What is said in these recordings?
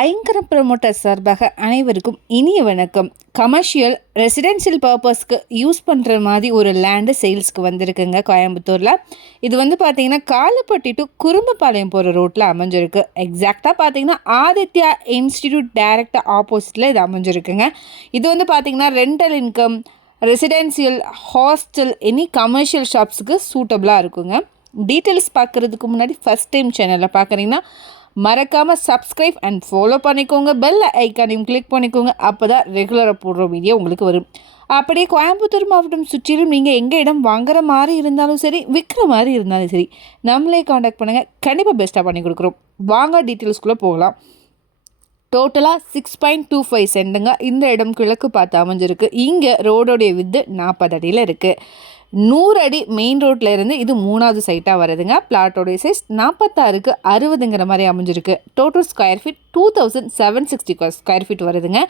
ஐங்கரம் promoter சார்பாக அனைவருக்கும் இனிய வணக்கம். கமர்ஷியல் ரெசிடென்ஷியல் பர்பஸ்க்கு யூஸ் பண்ணுற மாதிரி ஒரு லேண்டு சேல்ஸ்க்கு வந்திருக்குங்க கோயம்புத்தூரில். இது வந்து பார்த்திங்கன்னா காலப்பட்டி டு குறும்பபாளையம் போகிற ரோட்டில் அமைஞ்சிருக்கு. எக்ஸாக்டாக பார்த்திங்கன்னா ஆதித்யா இன்ஸ்டிடியூட் டேரெக்டாக ஆப்போசிட்டில் இது அமைஞ்சிருக்குங்க. இது வந்து பார்த்திங்கன்னா rental income residential hostel any commercial ஷாப்ஸுக்கு சூட்டபுளாக இருக்குங்க. டீட்டெயில்ஸ் பார்க்குறதுக்கு முன்னாடி ஃபஸ்ட் டைம் சேனலில் பார்க்குறீங்கன்னா மறக்காமல் சப்ஸ்கிரைப் அண்ட் ஃபாலோ பண்ணிக்கோங்க. பெல் ஐக்கானையும் கிளிக் பண்ணிக்கோங்க. அப்போ தான் ரெகுலராக போடுற வீடியோ உங்களுக்கு வரும். அப்படியே கோயம்புத்தூர் மாவட்டம் சுற்றிலும் நீங்கள் எங்கள் இடம் வாங்குற மாதிரி இருந்தாலும் சரி விற்கிற மாதிரி இருந்தாலும் சரி நம்மளே காண்டாக்ட் பண்ணுங்கள் கண்டிப்பாக பெஸ்ட்டாக பண்ணி கொடுக்குறோம். வாங்க டீட்டெயில்ஸ்குள்ளே போகலாம். டோட்டலாக சிக்ஸ் பாயிண்ட் டூ ஃபைவ் சென்டுங்க இந்த இடம் கிழக்கு பார்த்து அமைஞ்சிருக்கு. இங்கே ரோடோடைய வித்து நாற்பது அடியில் இருக்குது நூறு அடி மெயின் ரோட்டில் இருந்து இது மூணாவது சைட்டாக வருதுங்க. பிளாட்டோடைய சைஸ் நாற்பத்தாறுக்கு அறுபதுங்கிற மாதிரி அமைஞ்சிருக்கு. Total square feet two thousand seven sixty square feet வருதுங்க.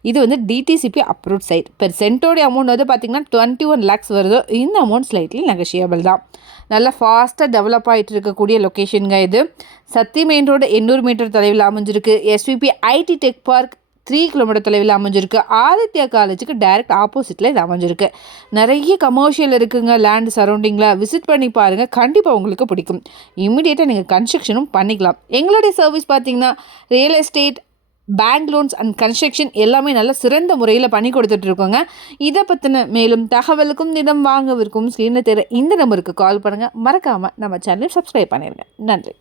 இது வந்து டிடிசிபி அப்ரூவ் சைட் பெர் சென்ட்டோடைய அமௌண்ட் வந்து பார்த்திங்கன்னா டுவெண்ட்டி ஒன் லேக்ஸ் வருதோ. இந்த அமௌண்ட் ஸ்லைட்லி நெகஷியபிள் தான். நல்லா ஃபாஸ்ட்டாக டெவலப் ஆகிட்டு இருக்கக்கூடிய லொக்கேஷனுங்க இது. சத்தி மெயின் ரோடு எண்ணூறு மீட்டர் தொலைவில் அமைஞ்சிருக்கு. SVB IT tech park three kilometre தொலைவில் அமைஞ்சிருக்கு. ஆதித்யா காலேஜுக்கு டைரக்ட் ஆப்போசிட்டில் இது அமைஞ்சிருக்கு. நிறைய கமர்ஷியல் இருக்குங்க லேண்ட் சரௌண்டிங்கில் விசிட் பண்ணி பாருங்கள் கண்டிப்பாக உங்களுக்கு பிடிக்கும். இம்மிடியேட்டாக நீங்கள் கன்ஸ்ட்ரக்ஷனும் பண்ணிக்கலாம். எங்களுடைய சர்வீஸ் பார்த்தீங்கன்னா real estate bank loans and construction எல்லாமே நல்ல சிறந்த முறையில் பண்ணி கொடுத்துட்ருக்கோங்க இதை பற்றின மேலும் தகவலுக்கும் தினம் வாங்கவிருக்கும் ஸ்க்ரீனில் தெரிய இந்த நம்பருக்கு கால் பண்ணுங்கள் மறக்காமல் நம்ம சேனலை சப்ஸ்கிரைப் பண்ணிடுங்க நன்றி.